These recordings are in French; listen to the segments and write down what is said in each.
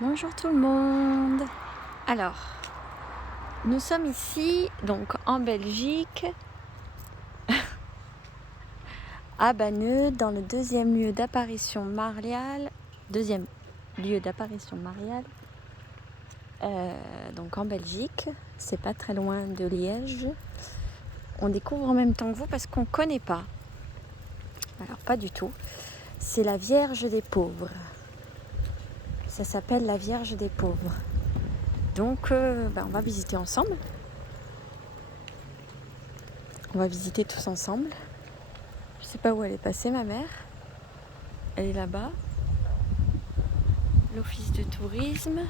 Bonjour tout le monde. Alors, nous sommes ici donc en Belgique, à Banneux, dans le deuxième lieu d'apparition mariale, donc en Belgique. C'est pas très loin de Liège. On découvre en même temps que vous parce qu'on connaît pas. Alors pas du tout. C'est la Vierge des pauvres. Ça s'appelle la Vierge des pauvres. Donc on va visiter ensemble. On va visiter tous ensemble. Je sais pas où elle est passée, ma mère. Elle est là-bas. L'office de tourisme.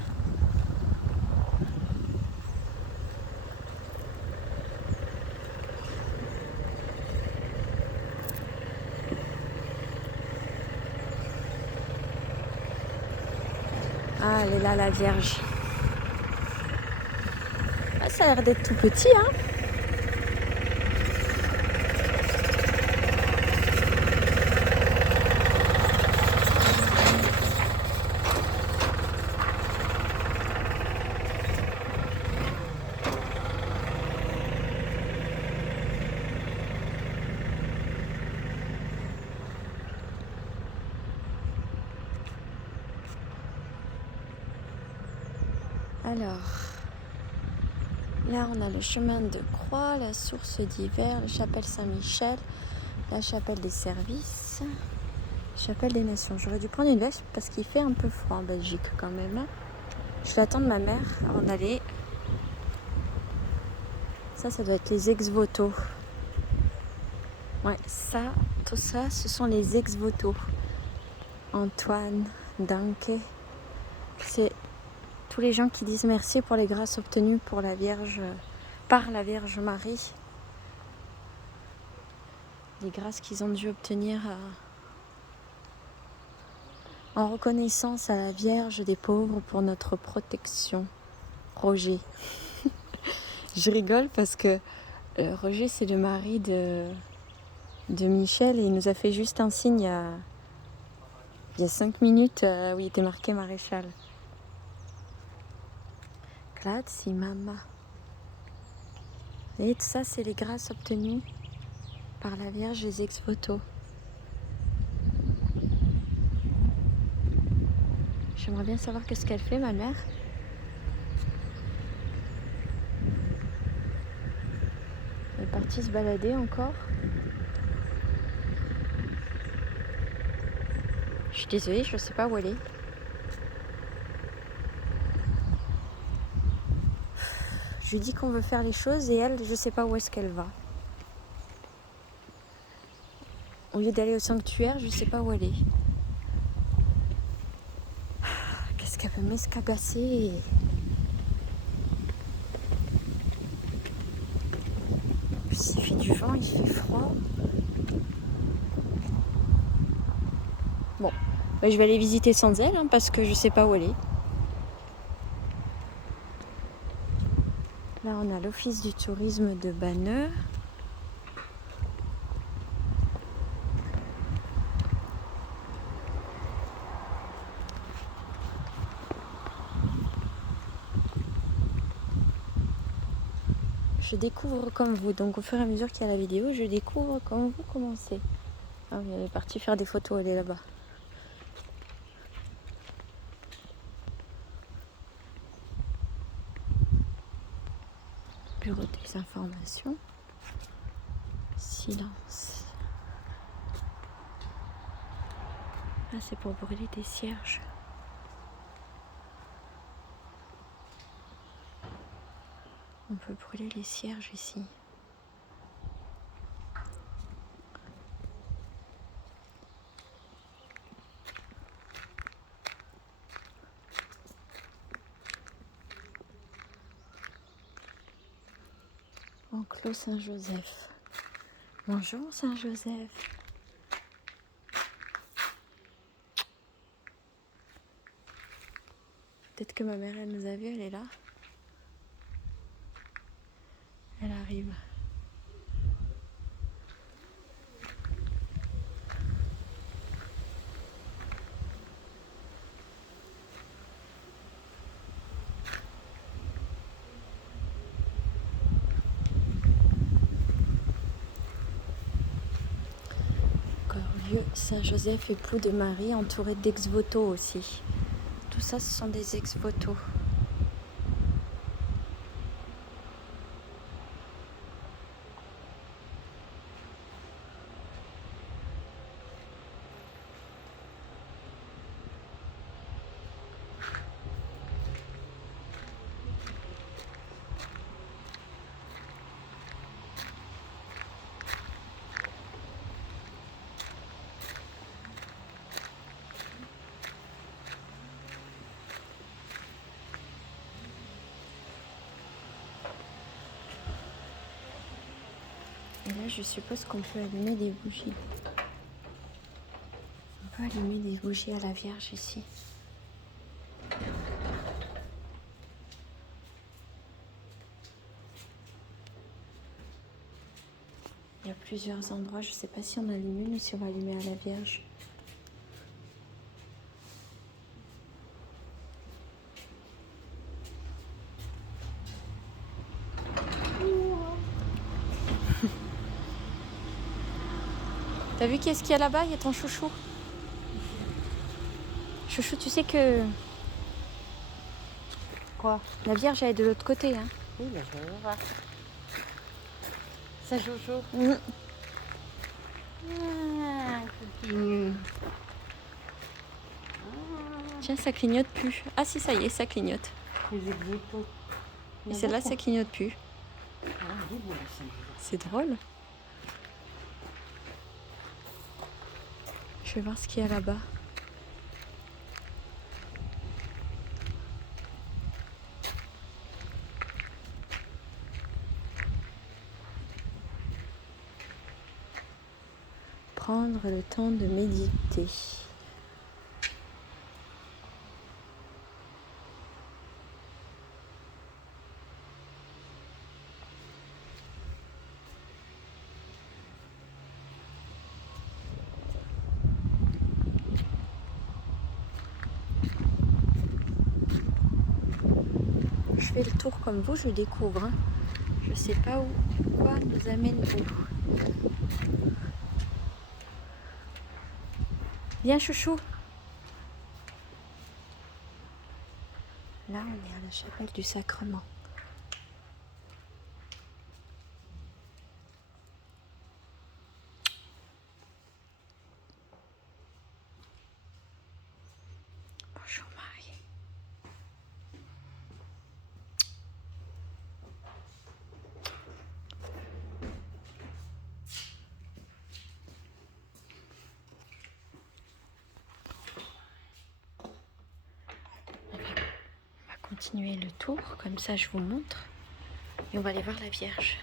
Ah, elle est là, la Vierge. Ah, ça a l'air d'être tout petit, hein. Alors, là, on a le chemin de croix, la source d'hiver, la chapelle Saint-Michel, la chapelle des services, chapelle des nations. J'aurais dû prendre une veste parce qu'il fait un peu froid en Belgique quand même, hein. Je vais attendre ma mère avant d'aller. Ça doit être les ex-voto. Ouais, tout ça, ce sont les ex-voto. Antoine, Danke. C'est tous les gens qui disent merci pour les grâces obtenues pour la Vierge, par la Vierge Marie. Les grâces qu'ils ont dû obtenir en reconnaissance à la Vierge des pauvres pour notre protection. Roger. Je rigole parce que Roger, c'est le mari de Michel et il nous a fait juste un signe il y a 5 minutes où il était marqué maréchal. Grazie mamma. Et tout ça, c'est les grâces obtenues par la Vierge des ex-voto. J'aimerais bien savoir qu'est-ce qu'elle fait, ma mère. Elle est partie se balader encore. Je suis désolée, je ne sais pas où elle est. Je lui dis qu'on veut faire les choses et elle, je ne sais pas où est-ce qu'elle va. Au lieu d'aller au sanctuaire, je ne sais pas où elle est. Qu'est-ce qu'elle veut m'escabasser? Il fait du vent, il fait froid. Bon, je vais aller visiter sans elle parce que je ne sais pas où elle est. Là, on a l'office du tourisme de Banneux. Je découvre comme vous. Donc, au fur et à mesure qu'il y a la vidéo, je découvre comme vous commencez. Ah oui, elle est partie faire des photos, elle est là-bas. Bureau des informations. Silence. Ah, c'est pour brûler des cierges. On peut brûler les cierges ici. Enclos Saint-Joseph. Bonjour Saint-Joseph. Peut-être que ma mère, elle nous a vus, elle est là. Elle arrive. Saint-Joseph, époux de Marie, entouré d'ex-voto aussi. Tout ça, ce sont des ex-voto. Et là, je suppose qu'on peut allumer des bougies. On peut allumer des bougies à la Vierge ici. Il y a plusieurs endroits. Je ne sais pas si on allume une ou si on va allumer à la Vierge. T'as vu qu'est-ce qu'il y a là-bas? Il y a ton chouchou. Chouchou, tu sais que... Quoi? La Vierge, elle est de l'autre côté. Hein. Oui, ben je vais voir. Ça chouchou. Ah, copine. Tiens, ça clignote plus. Ah si, ça y est, ça clignote. Les exotos. Et celle-là, ça clignote plus. C'est drôle. Je vais voir ce qu'il y a là-bas. Prendre le temps de méditer. Je fais le tour comme vous, je découvre. Hein. Je sais pas où, quoi nous amène où. Viens chouchou. Là, on est à la chapelle du Sacrement. Bonjour Marie. On va continuer le tour, comme ça je vous montre. Et on va aller voir la Vierge.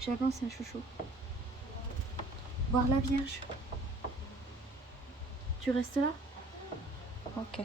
J'avance un chouchou. Voir la Vierge. Tu restes là? Ok.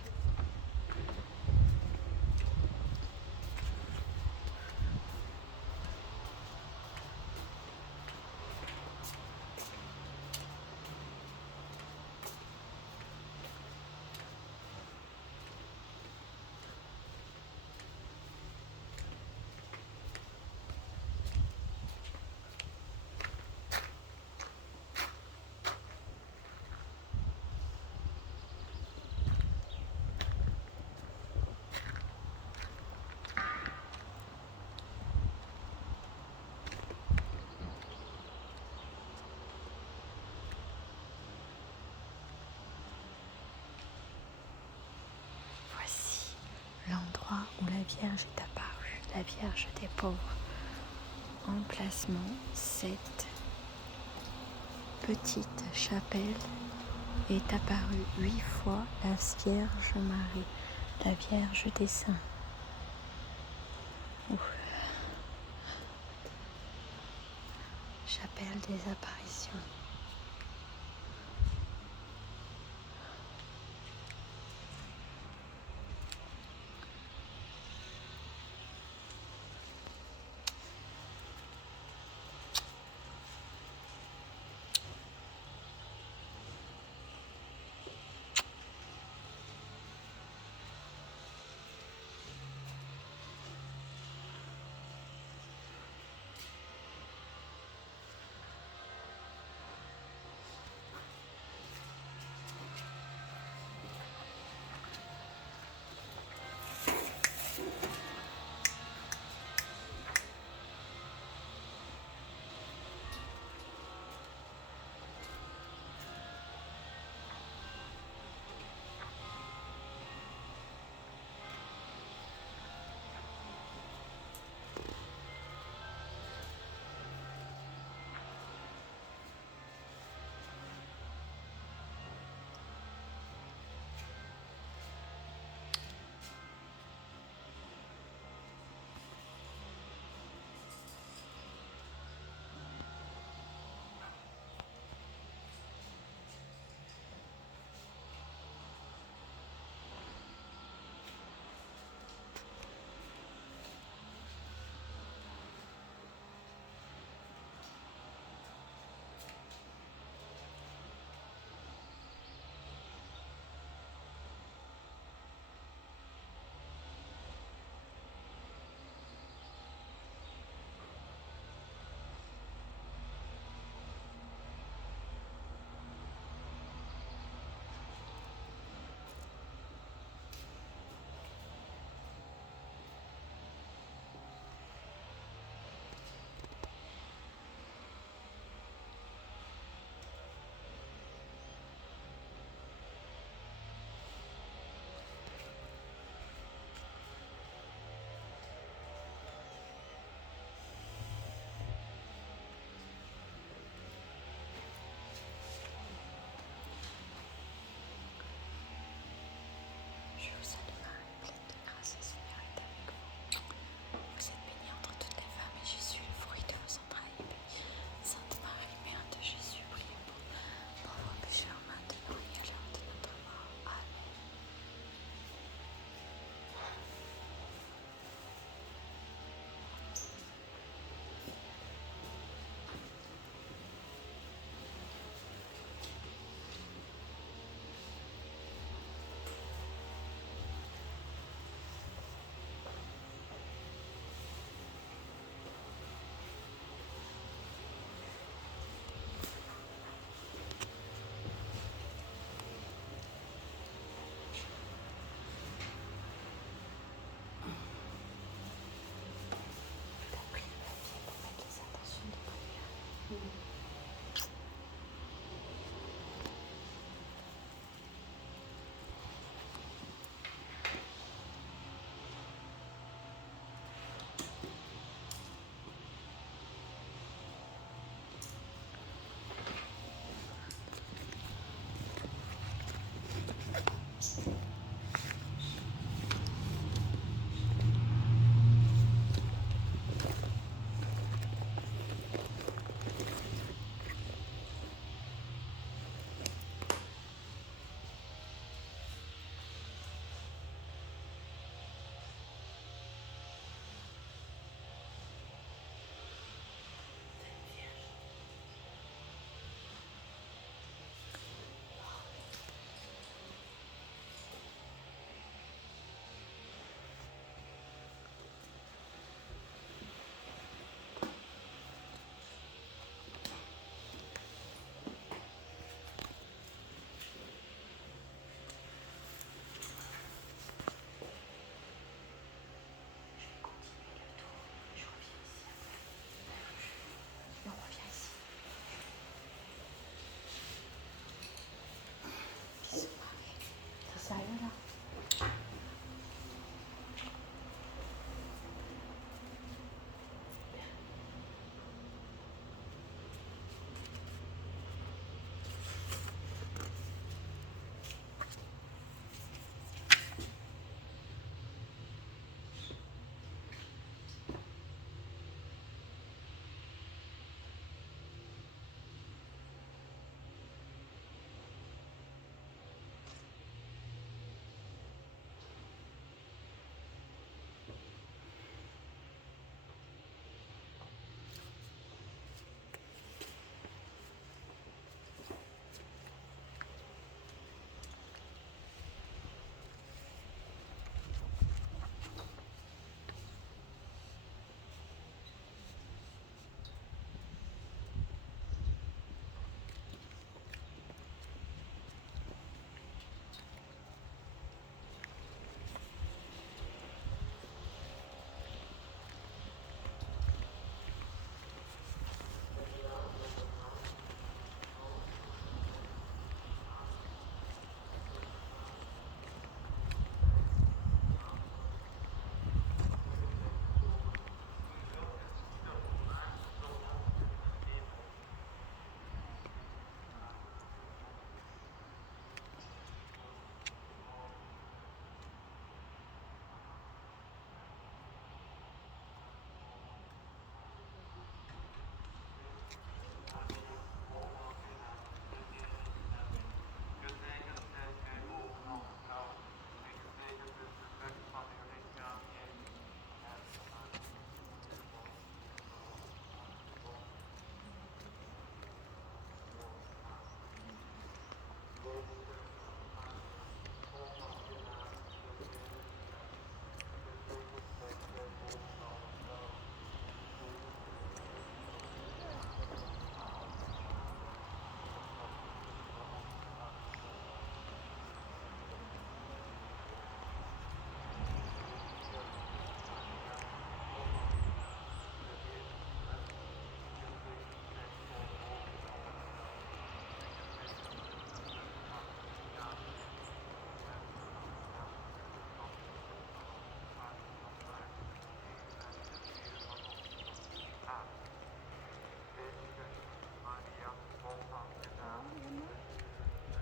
Voici l'endroit où la Vierge est apparue, la Vierge des pauvres. Emplacement, cette petite chapelle est apparue 8 fois la Vierge Marie, la Vierge des Saints. Ouf. Chapelle des apparitions.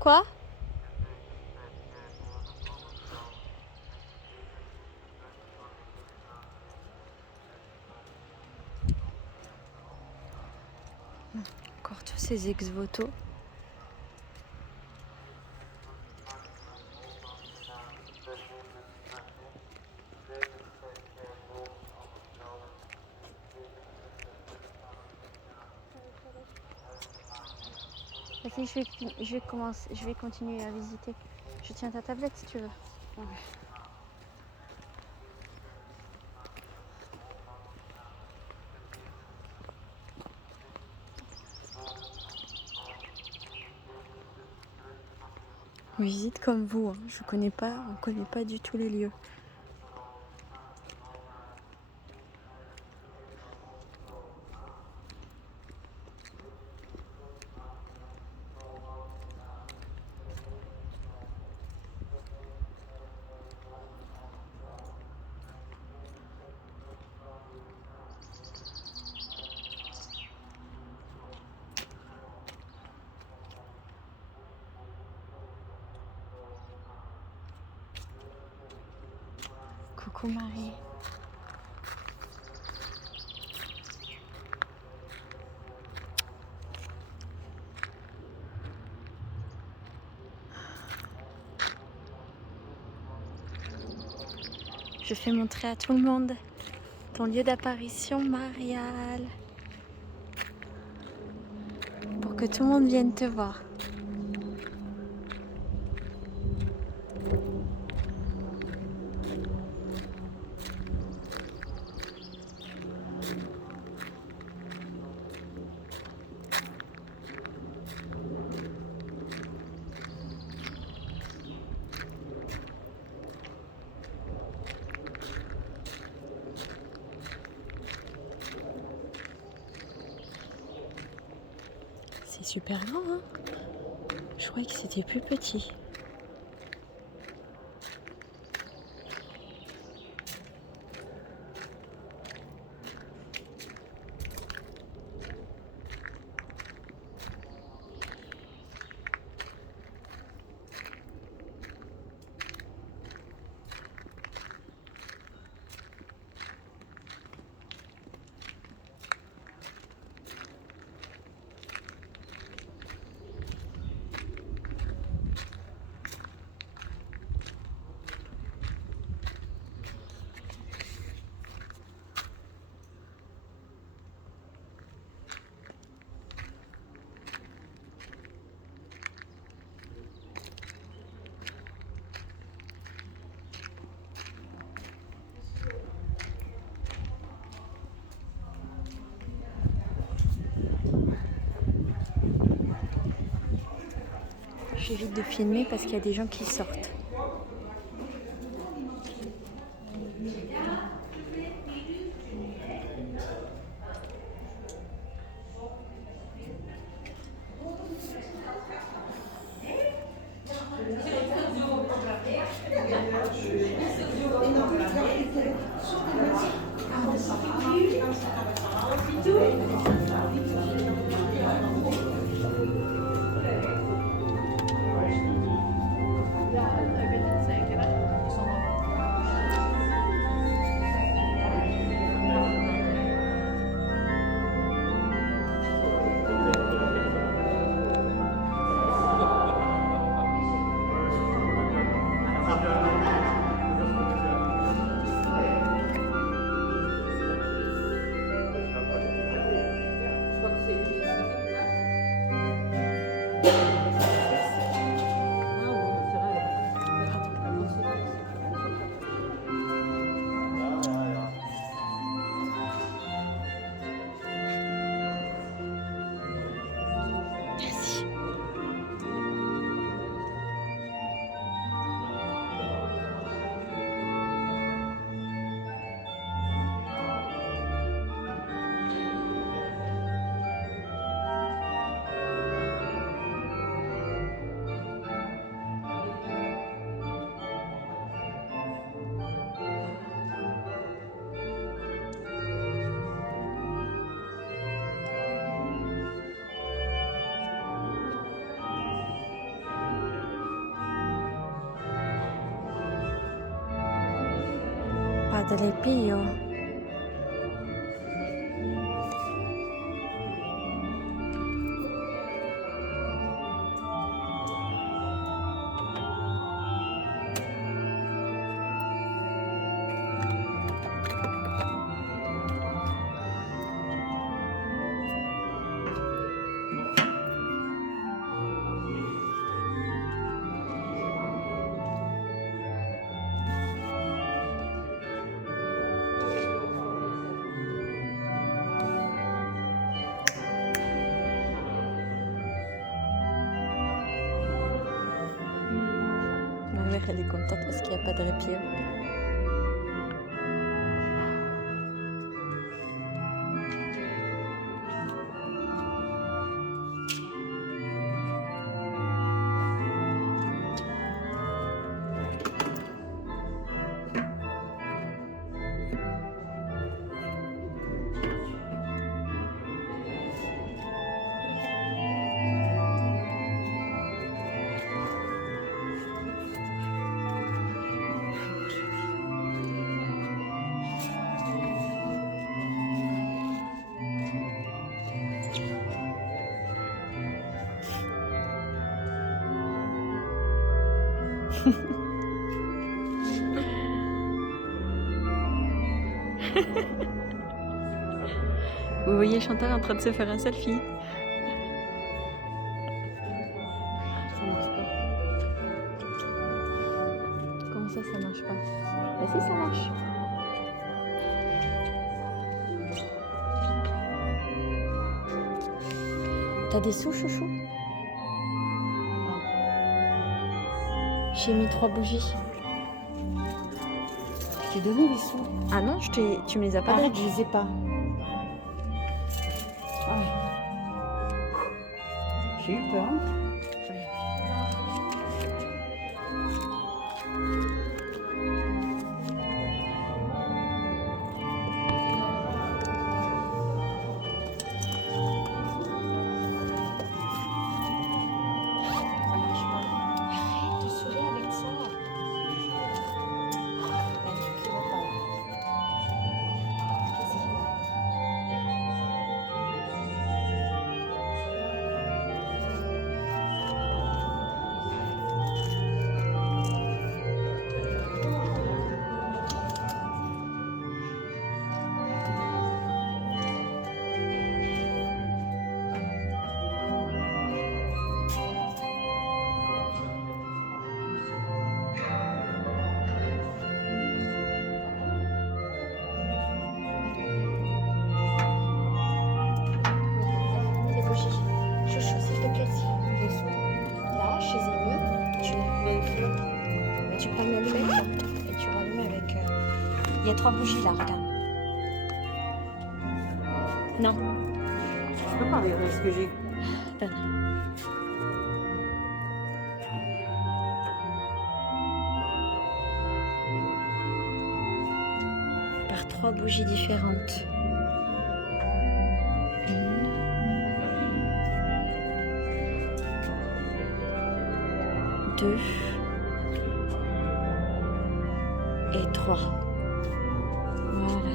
Quoi? Encore tous ces ex-voto. Vas-y, je vais continuer à visiter. Je tiens ta tablette si tu veux. Ouais. On visite comme vous, hein. On connais pas du tout les lieux. Coucou Marie. Je fais montrer à tout le monde ton lieu d'apparition mariale. Pour que tout le monde vienne te voir. C'est super grand, hein? Je croyais que c'était plus petit. J'évite de filmer parce qu'il y a des gens qui sortent. Padre Pio. Ma mère, elle est contente parce qu'il n'y a pas de Pio. Vous voyez Chantal en train de se faire un selfie. Ça marche pas. Comment ça marche pas? Bah si, ça marche. T'as des sous, chouchou? J'ai mis 3 bougies. Je t'ai donné les sous. Ah non, tu me les as pas Arrête, donnés. je les ai pas. Ah. J'ai eu peur. Hein. Arrête de saouler avec ça. Il y a un truc qui va pas là. Les bougies. Chouchou, s'il te plaît, les sous. Là, je les ai mis. Tu prends une allumette et tu rallumes avec. Il y a 3 bougies là, regarde. Non. Je peux pas regarder ce que j'ai. Donne. Par 3 bougies différentes. 2 et 3. Voilà.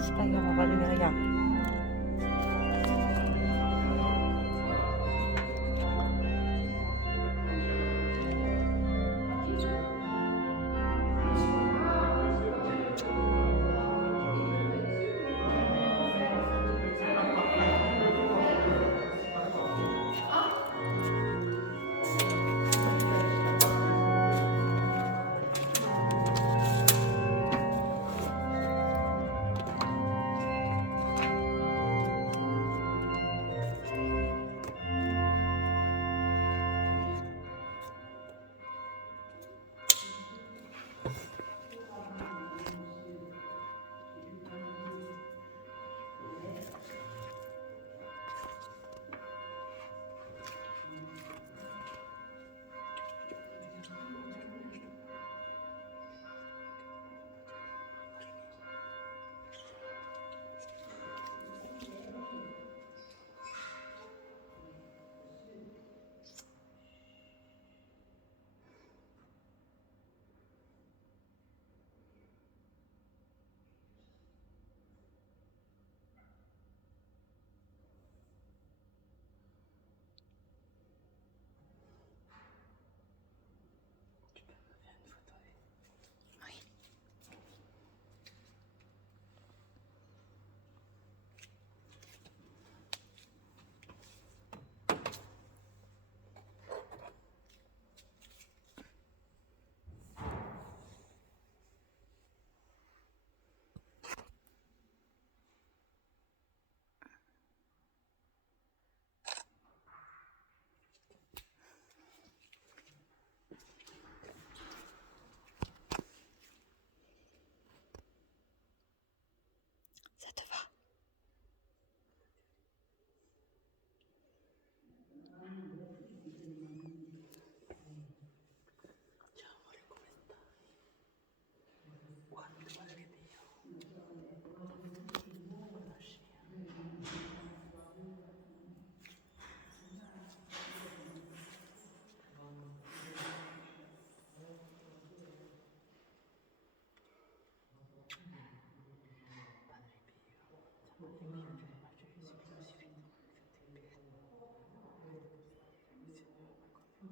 C'est pas grave, on va allumer, regarde.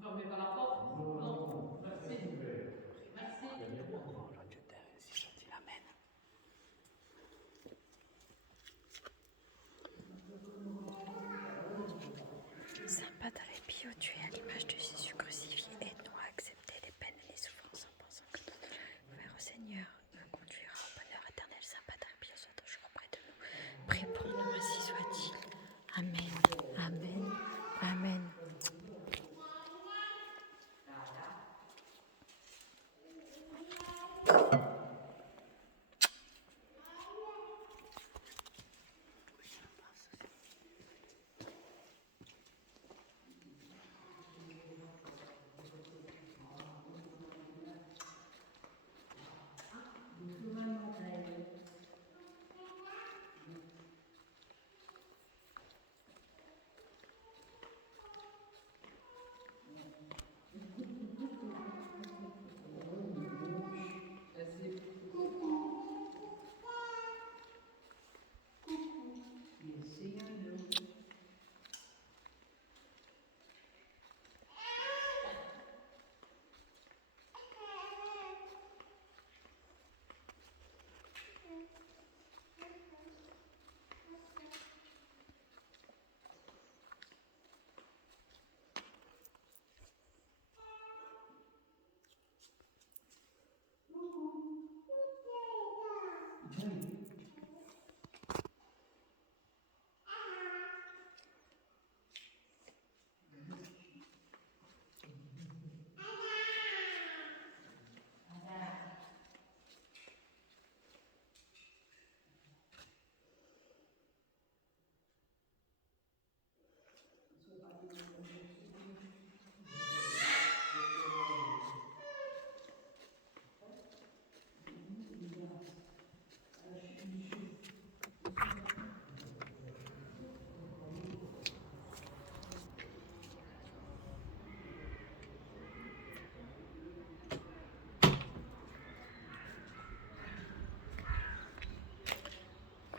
fermez pas la porte. Non, merci. Merci. Saint Pie, tu es à l'image de Jésus crucifié, aide-nous à accepter les peines et les souffrances en pensant que ton ouvert au Seigneur nous conduira au bonheur éternel. Saint Pie, sois toujours auprès de nous. Prie pour nous, ainsi soit-il. Amen, amen, amen.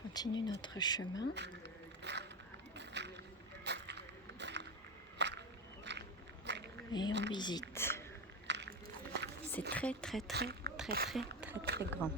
Continue notre chemin. Et on visite. C'est très très très très très très très grand.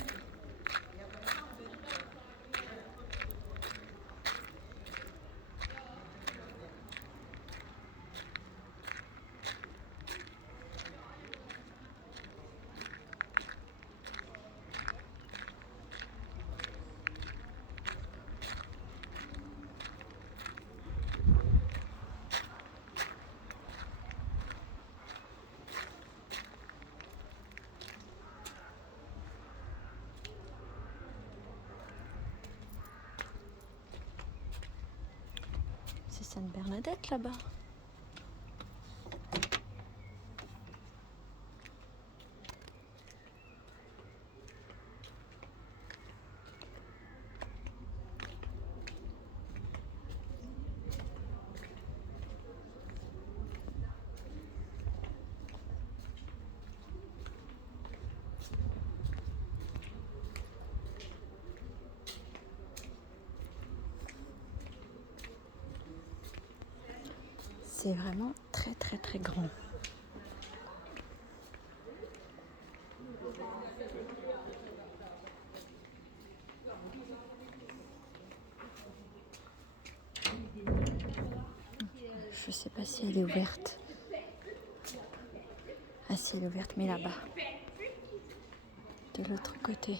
C'est Sainte Bernadette là-bas. C'est vraiment très très très grand. Je sais pas si elle est ouverte. Ah si, elle est ouverte, mais là-bas. De l'autre côté.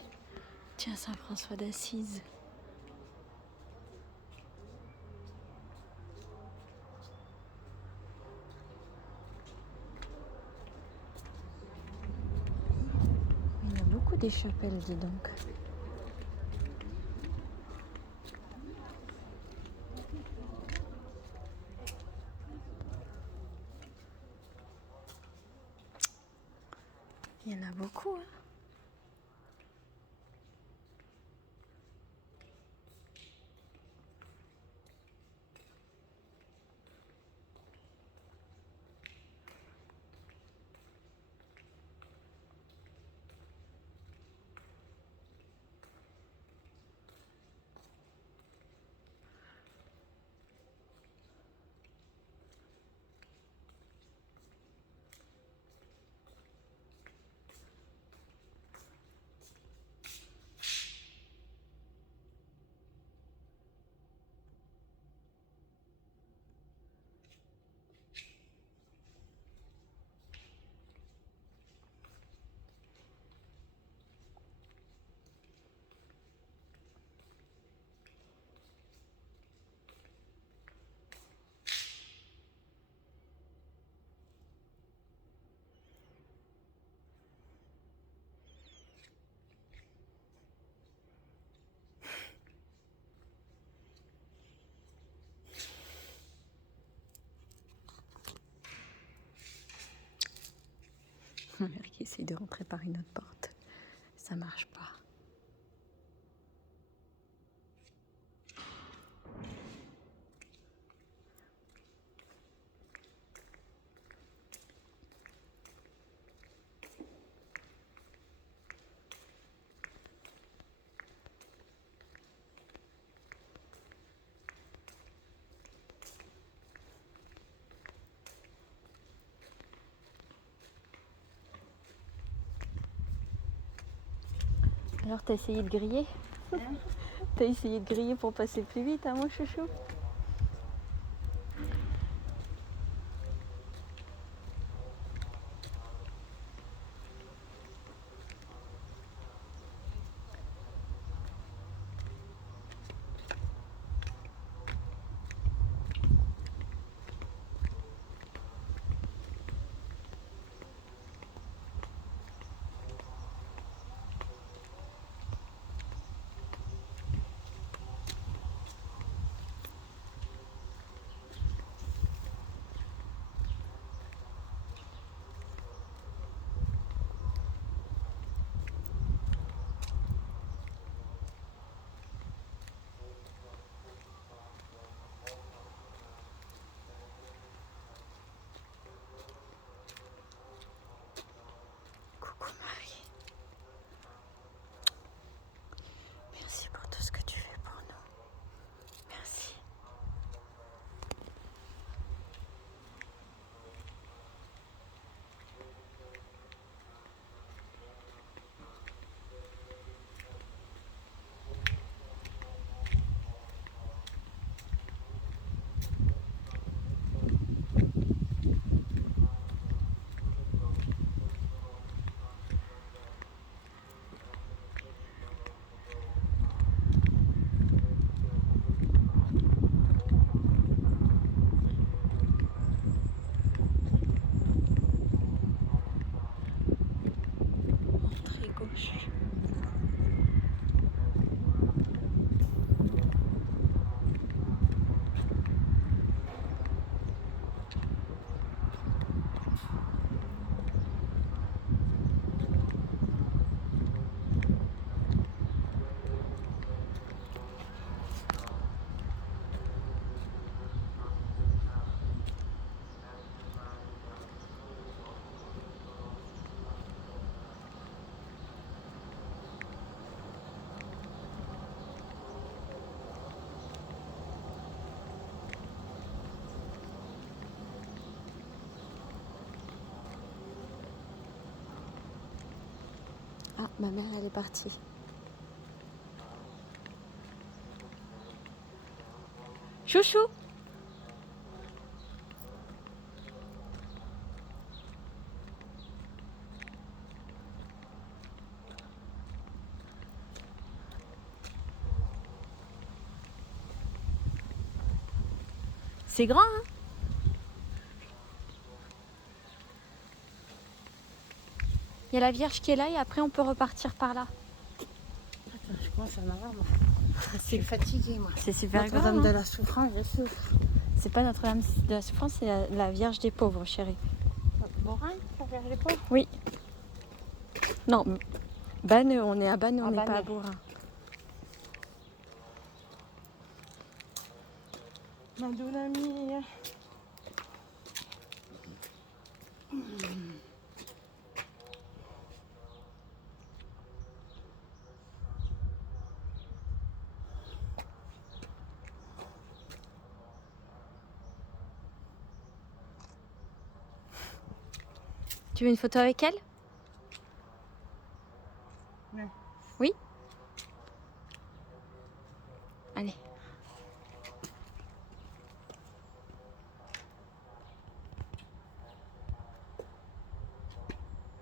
Tiens, Saint François d'Assise. Il y a beaucoup des chapelles dedans. Il y en a beaucoup, hein. essaye de rentrer par une autre porte. Ça marche pas. Alors t'as essayé de griller? T'as essayé de griller pour passer plus vite, hein, mon chouchou? Coucou Marie. Merci pour tout ce que tu fais pour nous. Merci. Entrée gauche. Ah, ma mère, elle est partie. Chouchou! C'est grand, hein? Il y a la Vierge qui est là et après on peut repartir par là. Attends, je commence à en avoir, moi. Je suis fatiguée, moi. C'est super grand. Notre-Dame de Hein. la Souffrance, je souffre. C'est pas Notre-Dame de la Souffrance, c'est la Vierge des pauvres, chérie. Borin, ça vers les pauvres? Oui. Non, Banneux, on est à Banneux, on À n'est pas à Banneux. Bourrin. Madonna mia. Tu veux une photo avec elle? Ouais. Oui? Allez.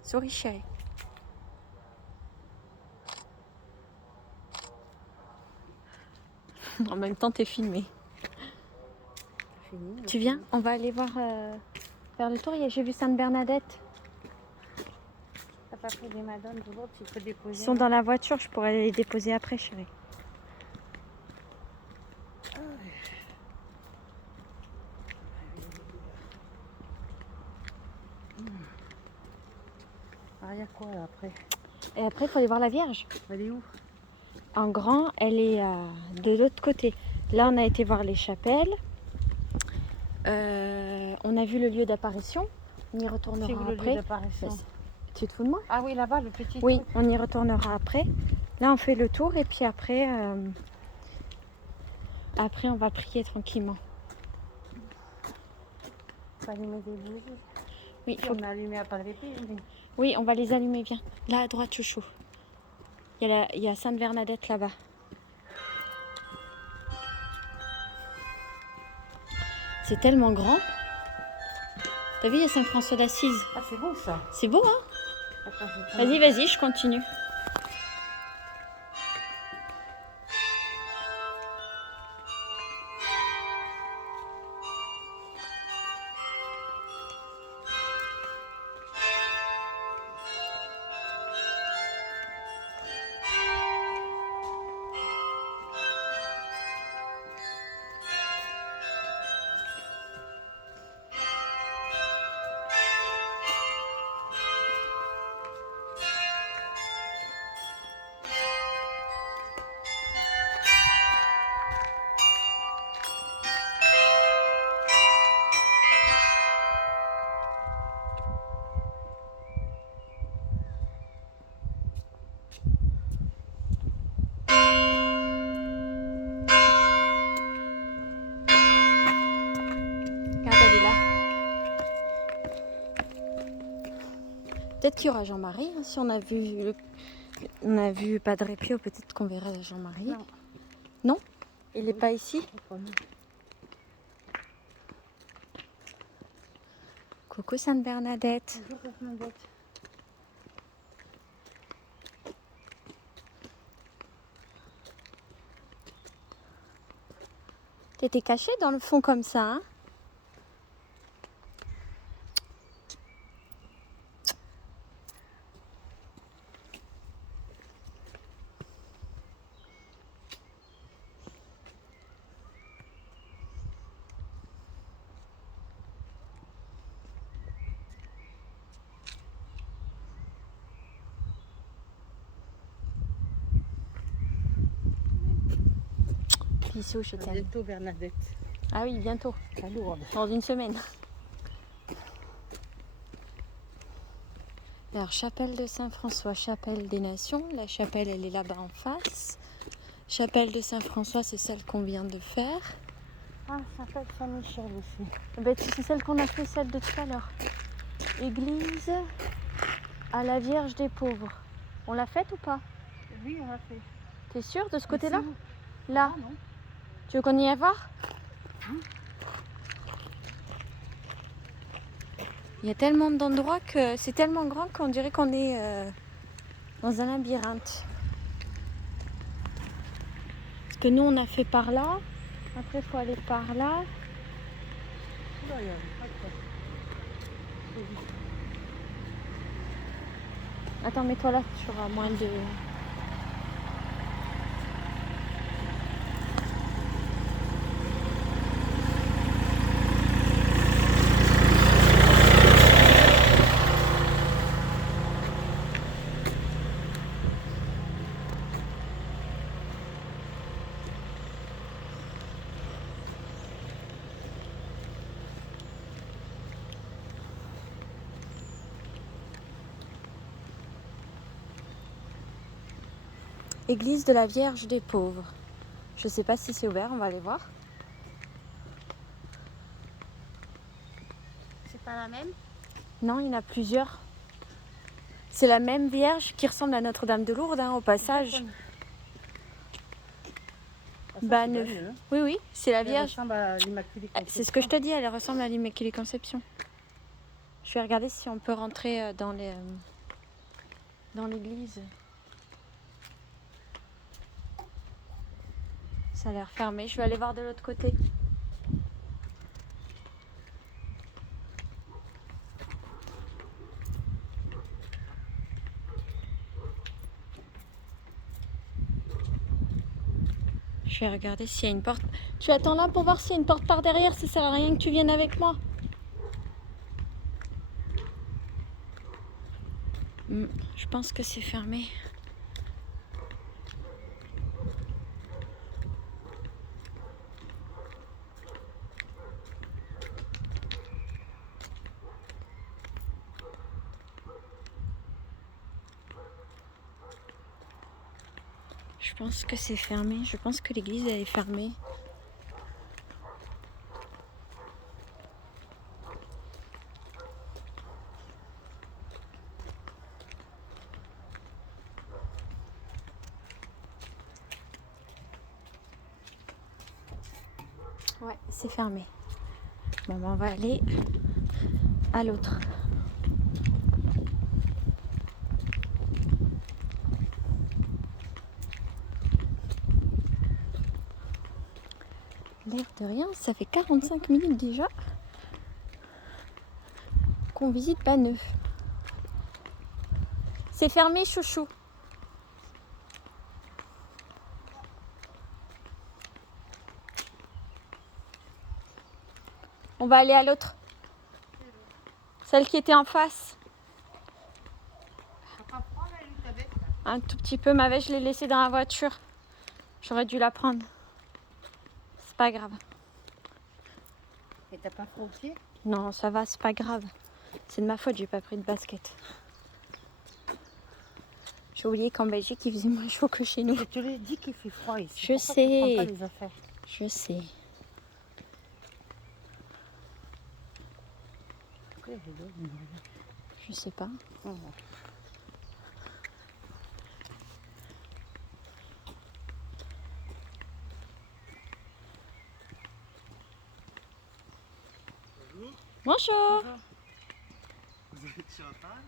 Souris, chérie. En même temps, t'es filmée. Fini, Tu viens? On va aller voir faire le tour. J'ai vu Sainte-Bernadette. T'as pas pris des madones de l'autre, il faut déposer. Ils sont dans la voiture, je pourrais les déposer après, chérie. Alors, il y a quoi là, après? Et après, il faut aller voir la Vierge. Elle est où? En grand, elle est de l'autre côté. Là, on a été voir les chapelles. On a vu le lieu d'apparition. On y C'est retournera où le lieu après. d'apparition? Tu te fous de moi? Ah oui, là-bas, le petit Oui, truc. on y retournera après. Là, on fait le tour et puis après, on va prier tranquillement. Faut allumer des bougies. Oui, Si on a allumé à pas de répit, mais... oui, on va les allumer bien. Là, à droite, chouchou. Il y a Sainte-Bernadette là-bas. C'est tellement grand. T'as vu, il y a Saint-François d'Assise. Ah, c'est beau ça. C'est beau, hein? Attends, je vais Vas-y, je continue. Regarde, elle est là. Peut-être qu'il y aura Jean-Marie. Hein, si on a vu Padre Pio, peut-être qu'on verra Jean-Marie. Non. Non? Il n'est pas ici? Coucou Sainte-Bernadette. Bonjour, Bernadette. T'étais cachée dans le fond comme ça, hein? Bisous, je À t'aime. bientôt, Bernadette. Ah oui, bientôt. La lourde. Dans une semaine. Alors, chapelle de Saint-François, chapelle des Nations. La chapelle, elle est là-bas en face. Chapelle de Saint-François, c'est celle qu'on vient de faire. Ah, ça s'appelle Saint-Michel aussi. Ben, c'est celle qu'on a fait, celle de tout à l'heure. Église à la Vierge des Pauvres. On l'a faite ou pas? Oui, on l'a fait. T'es sûre de ce côté-là? Ici, Là. ah, non. Tu veux qu'on y aille voir? Il y a tellement d'endroits que c'est tellement grand qu'on dirait qu'on est dans un labyrinthe. Parce que nous, on a fait par là. Après, il faut aller par là. Là, il y a pas de quoi. Attends, mets-toi là, tu auras moins de... Église de la Vierge des Pauvres. Je sais pas si c'est ouvert, on va aller voir. C'est pas la même? Non, il y en a plusieurs. C'est la même Vierge qui ressemble à Notre-Dame de Lourdes, hein, au passage. Ah, ça, Bah, c'est neuf. belle, hein. Oui, oui, c'est la Elle Vierge. ressemble à l'Immaculée Conception. C'est ce que je te dis, elle ressemble à l'Immaculée Conception. Je vais regarder si on peut rentrer dans l'église. Ça a l'air fermé. Je vais aller voir de l'autre côté. Je vais regarder s'il y a une porte. Tu attends là pour voir s'il y a une porte par derrière. Ça sert à rien que tu viennes avec moi. Je pense que c'est fermé. Je pense que c'est fermé. Je pense que l'église elle est fermée. Ouais, c'est fermé. Bon, ben, on va aller à l'autre. L'air de rien, ça fait 45 minutes déjà qu'on visite Banneux. C'est fermé, chouchou. On va aller à l'autre. Celle qui était en face. Un tout petit peu, ma veste, je l'ai laissée dans la voiture. J'aurais dû la prendre. C'est pas grave. Et t'as pas froid aux pieds? Non, ça va, c'est pas grave. C'est de ma faute, j'ai pas pris de basket. J'ai oublié qu'en Belgique, il faisait moins chaud que chez nous. Je te l'ai dit qu'il fait froid ici. Je Pourquoi tu prends sais. pas les affaires? Je sais. Pourquoi il rigole, il me regarde? Je sais pas. Oh. Bonjour. Vous êtes Chantal?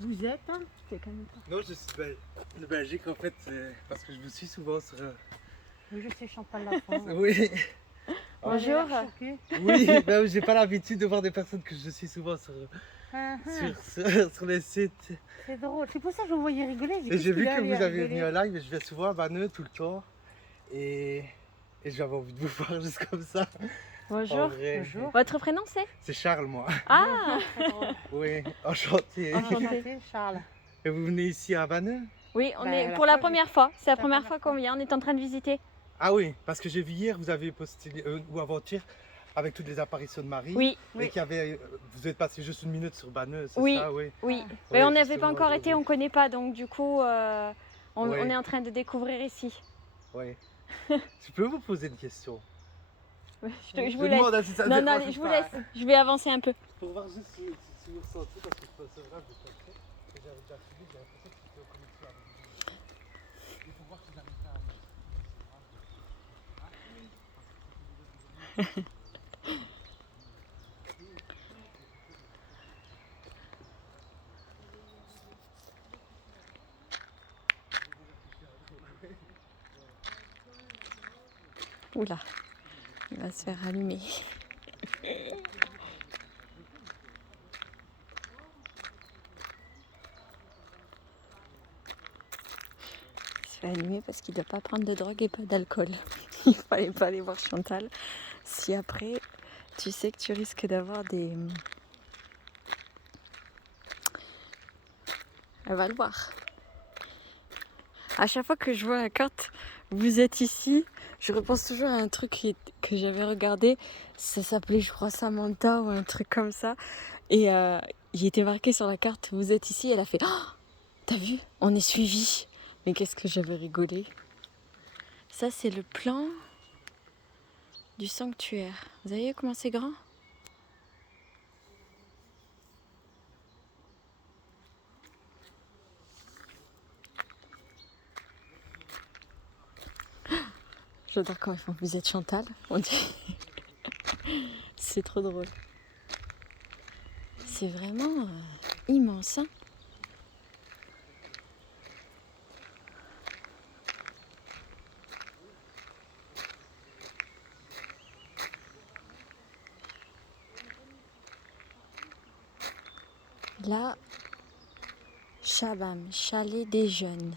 Vous êtes, hein? Tu fais quand même pas. Non, je suis de Belgique en fait, parce que je vous suis souvent sur. Oui, je sais Chantal Lafont. Oui, Bonjour. oui, ben, j'ai pas l'habitude de voir des personnes que je suis souvent sur les sites. C'est drôle. C'est pour ça que je vous voyais rigoler. Et j'ai vu que vous avez mis un live et je vais souvent à Banneux tout le temps. Et j'avais envie de vous voir juste comme ça. En Bonjour. vrai. Bonjour. Votre prénom c'est? C'est Charles, moi. Ah Oui, enchanté. Enchanté, Charles. Et vous venez ici à Banneux? Oui, on Bah, est la pour la preuve, première fois. C'est la la première première fois fois. qu'on vient. On est en train de visiter. Ah oui, parce que j'ai vu hier, vous avez posté, ou avant-hier, avec toutes les apparitions de Marie. Oui, Et qu'il y avait, vous êtes passé juste une minute sur Banneux, c'est Oui. ça, oui. oui. Ah. Mais on Oui, n'avait pas justement, encore j'ai été, vu. on connaît pas, donc du coup, on Ouais. est en train de découvrir ici. Oui. Je peux vous poser une question? Je vous laisse. demande si ça Non, non, dérange allez, je vous pas. laisse. Je vais avancer un peu. Pour voir juste si vous ressentez, parce que c'est vrai, je suis prêt. Et j'avais déjà suivi, j'avais l'impression que c'était en connexion avec vous. Il faut voir si j'arrive à Oula, il va se faire allumer. Il se fait allumer parce qu'il ne doit pas prendre de drogue et pas d'alcool. Il fallait pas aller voir Chantal. Si après, tu sais que tu risques d'avoir des... Elle va le voir. À chaque fois que je vois la carte, vous êtes ici, je repense toujours à un truc que j'avais regardé. Ça s'appelait, je crois, Samantha ou un truc comme ça. Et il était marqué sur la carte, vous êtes ici. Elle a fait, oh, t'as vu, on est suivi. Mais qu'est-ce que j'avais rigolé. Ça, c'est le plan du sanctuaire. Vous avez vu comment c'est grand? J'adore quand ils font vous êtes Chantal. On dit... c'est trop drôle. C'est vraiment immense. Hein, là, Chabam, chalet des jeunes.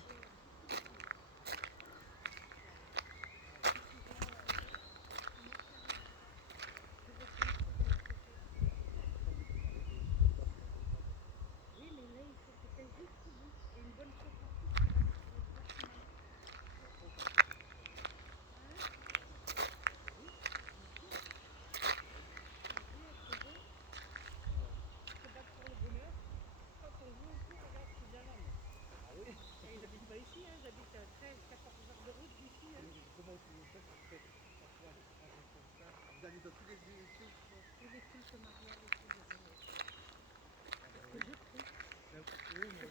dans tous les lieux. Tous les cultes mariales et tout. Que j'ai pris. Oui, mais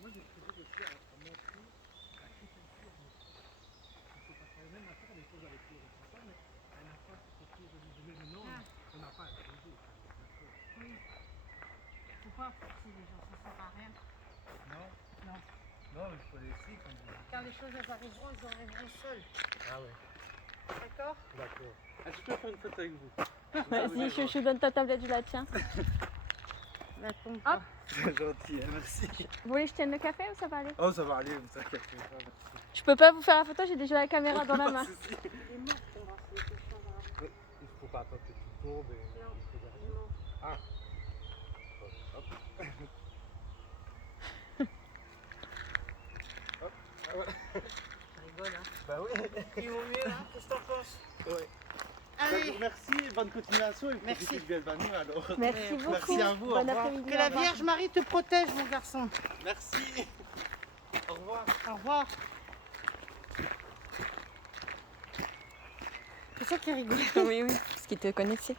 moi j'ai toujours aussi à montrer à qui celle-ci elle c'est parce qu'elle même ma soeur elle est chose avec les responsables, mais elle n'a pas ce côté religieux. Mais non, on n'a pas à religieux, d'accord. Oui. Faut pas forcer les gens, ça sert à rien. Non, Non. non, il faut laisser comme vous dites. Quand les choses elles arriveront, elles arriveront seules. Ah ouais, D'accord? d'accord. Ah, je peux faire une photo avec vous? Vas-y, je donne ta tablette, je la tiens. Hop. C'est gentil, hein, merci. Vous voulez que je tienne le café ou ça va aller? Oh, ça va aller, vous inquiétez pas, merci. Je peux pas vous faire la photo, j'ai déjà la caméra dans la main. Pas de souci. Il est mort, ton bras, c'est quelque chose à... Oui, il faut pas attendre que tu tombes et Non. il faut Il est derrière. mort. Ah. Hop. Hop. Ah ouais. Ça rigole, hein? Bah oui. Il vaut mieux, hein? Qu'est-ce que t'en penses? Ouais. Bah, je Allez, vous remercie, bonne continuation et Merci. profitez de Belvanie alors. Merci beaucoup. Merci à vous, au Bon revoir. après-midi. que au la revoir. Vierge Marie te protège, mon garçon. Merci. Au revoir. Au revoir. C'est ça qui rigole. Oui, oui, parce qu'ils te connaissaient.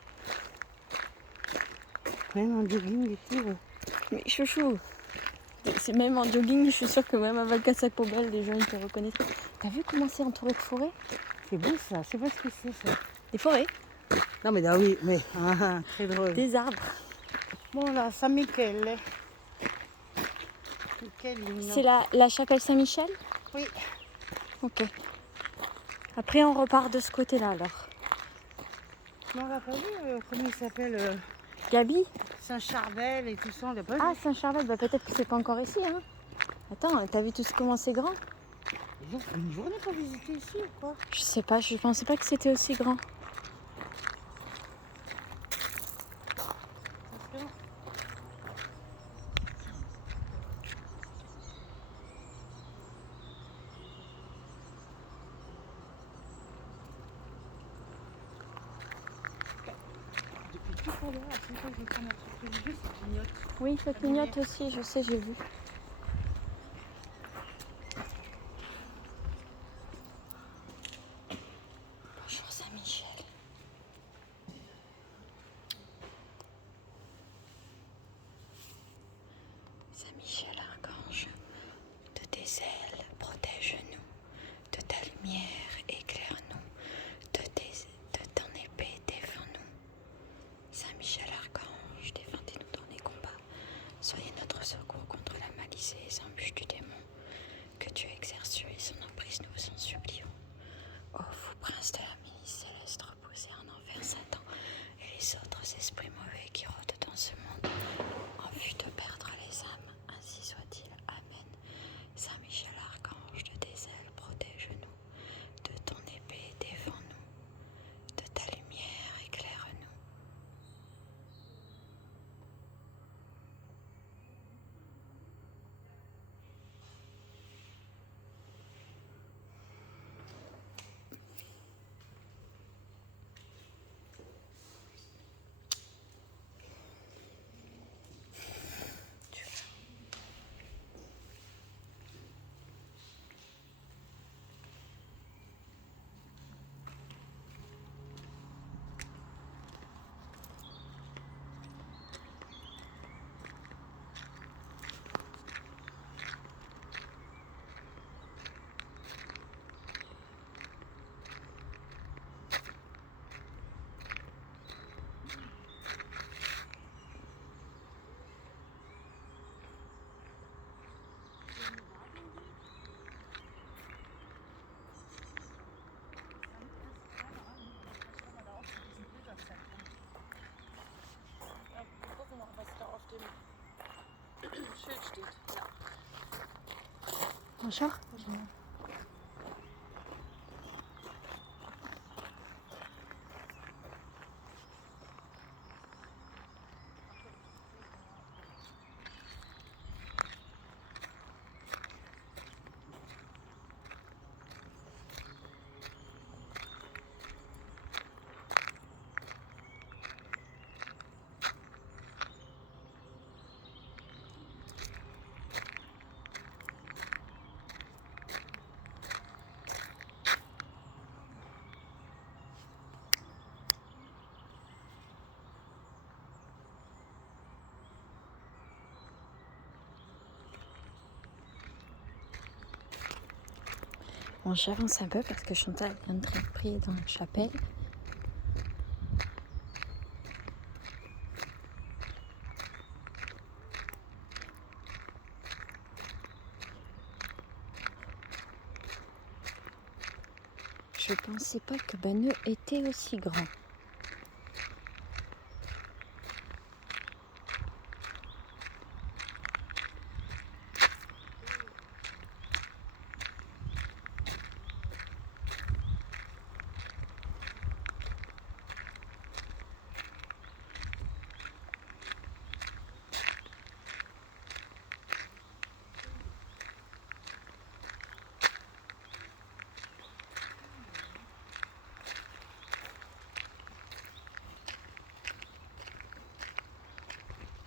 Même en jogging et tout. Mais chouchou, c'est même en jogging, je suis sûre que même avec un sac poubelle, les gens ils te reconnaissent. T'as vu comment c'est entouré de forêts? C'est beau ça, je sais pas ce que c'est ça. Des forêts, Non mais ah oui, mais très drôle. des arbres. Bon là, Saint-Michel. Michel, C'est la chapelle Saint-Michel? Oui. Ok. Après on repart de ce côté-là alors. Non, on l'a pas vu, comment il s'appelle Gabi? Saint-Charbel et tout ça, on l'a pas Ah, vu. Saint-Charlotte, bah peut-être que c'est pas encore ici. Hein. Attends, t'as vu tout comment c'est grand? Ils ont fait une journée pour visiter ici ou quoi? Je sais pas, je pensais pas que c'était aussi grand. Attention. Depuis tout à l'heure, à chaque fois que je prends un truc religieux, ça clignote. Oui, ça clignote aussi, je sais, j'ai vu. Bonjour Saint-Michel. Saint-Michel Archange, de tes ailes, protège-nous, de ta lumière, éclaire-nous, de ton épée, défends-nous. Saint-Michel Archange, défendez-nous dans les combats. Soyez notre secours contre la malice et les embûches du démon. Que Dieu exerce sur lui son emprise, nous vous en supplions. Ô vous, prince de la milice céleste, reposez en enfer Satan et les autres esprits mauvais qui rôdent dans ce monde, en vue de perdre les âmes. Ainsi soit-il. Amen. Saint Michel Archange, de tes ailes, protège-nous. De ton épée, défends-nous. De ta lumière, éclaire-nous. Gucken noch, was da auf dem Schild steht. Ja. Bonjour. Bon, j'avance un peu parce que Chantal vient de prier dans la chapelle. Je pensais pas que Banneux était aussi grand.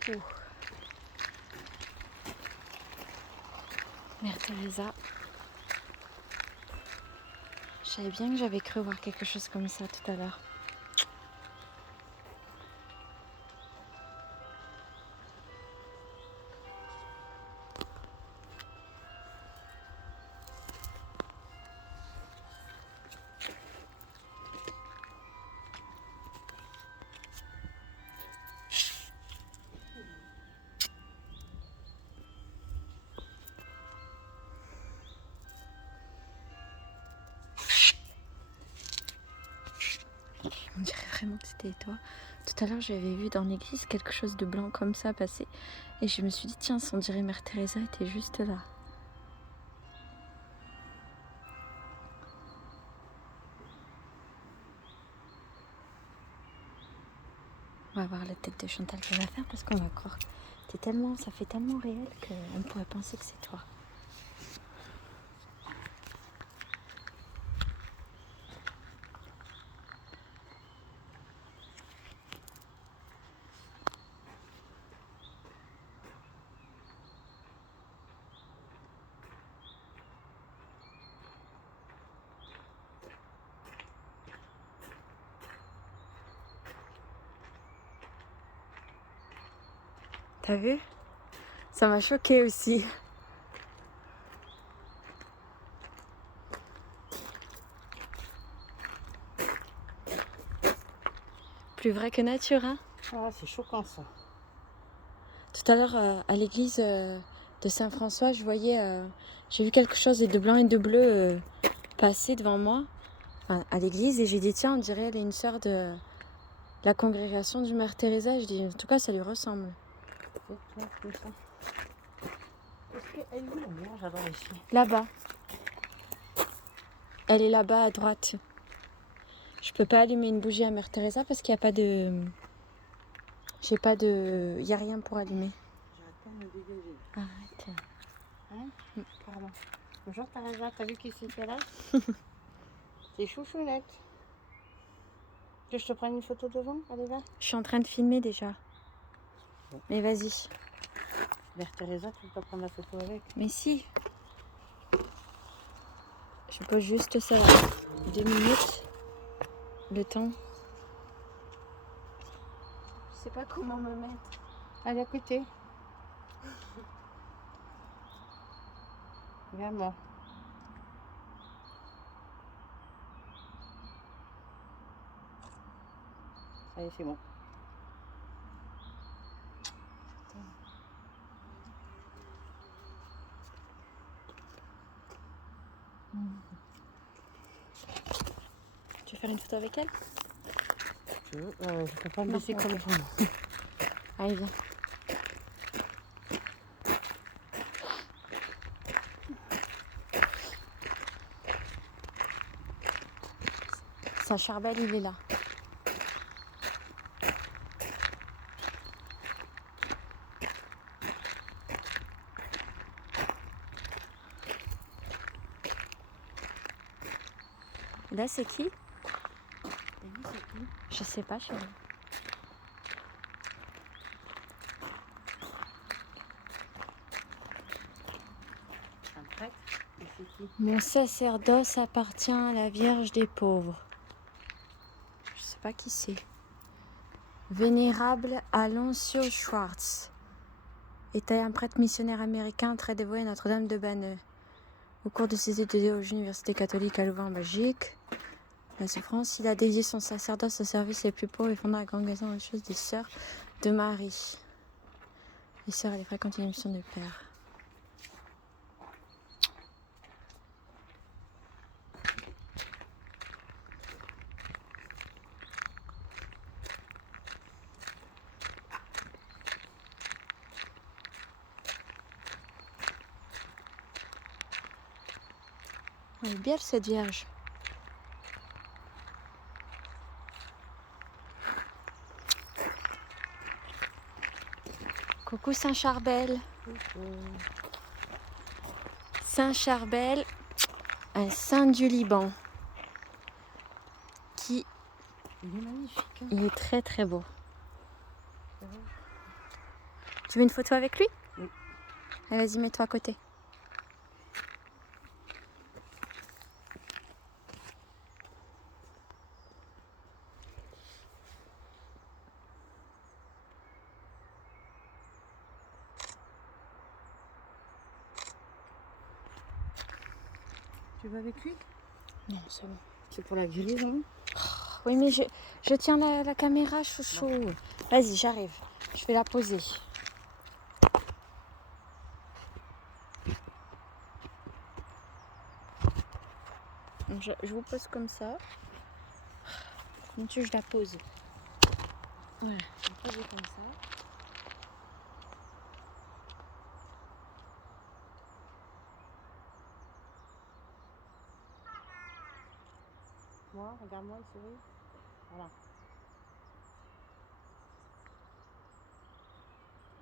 Ouh. Mère Teresa. Je savais bien que j'avais cru voir quelque chose comme ça tout à l'heure. On dirait vraiment que c'était toi. Tout à l'heure, j'avais vu dans l'église quelque chose de blanc comme ça passer. Et je me suis dit, tiens, on dirait Mère Teresa était juste là. On va voir la tête de Chantal qu'elle va faire parce qu'on va croire. Ça fait tellement réel qu'on pourrait penser que c'est toi. T'as vu? Ça m'a choquée aussi. Plus vrai que nature, hein? Ah, c'est choquant ça. Tout à l'heure, à l'église de Saint-François, j'ai vu quelque chose de blanc et de bleu passer devant moi, enfin, à l'église, et j'ai dit, tiens, on dirait elle est une sœur de la congrégation du Mère Teresa. Je dis, en tout cas, ça lui ressemble. C'est toi, comme ça. Est-ce qu'elle est où la lumière? J'adore ici. Là-bas. Elle est là-bas à droite. Je peux pas allumer une bougie à Mère Teresa parce qu'il n'y a pas de... Il n'y a rien pour allumer. J'arrête pas de me dégager. Arrête. Hein? Pardon. Bonjour Teresa, t'as vu qui c'était là? C'est chouchounette. Que je te prenne une photo devant? Allez, va. Je suis en train de filmer déjà. Bon. Mais vas-y. Mère Teresa, tu peux pas prendre la photo avec? Mais si. Je pose juste ça là. 2 minutes. Le temps. Je sais pas comment me mettre. Allez, à côté. Viens, moi. Ça y est, c'est bon. Tu veux faire une photo avec elle? Tu veux? Je peux pas me Non, baisser ok. comme ça. Allez, viens. Sa charbel, il est là. Là, c'est qui? Je sais pas, chérie. Un prêtre? Et c'est qui? Mon sacerdoce appartient à la Vierge des pauvres. Je sais pas qui c'est. Vénérable Aloncio Schwartz était un prêtre missionnaire américain très dévoué à Notre-Dame de Banneux. Au cours de ses études de théologie à l'Université catholique à Louvain en Belgique, la souffrance, il a dédié son sacerdoce au service les plus pauvres et fondant la congrégation religieuse des Sœurs de Marie. Les Sœurs, elle fréquente une émission de Père. Elle est belle cette Vierge. Coucou Saint-Charbel. Saint-Charbel, un saint du Liban. Il est magnifique. Hein. Il est très très beau. Tu veux une photo avec lui? Oui. Allez, vas-y, mets-toi à côté. Tu vas avec lui? Non, c'est bon. C'est pour la guérison. Oui, mais je tiens la caméra, chouchou. Vas-y, j'arrive. Je vais la poser. Donc, je vous pose comme ça. Comment tu veux que je la pose? Voilà, je vais poser comme ça. Moi, regarde-moi, il sourit. Voilà.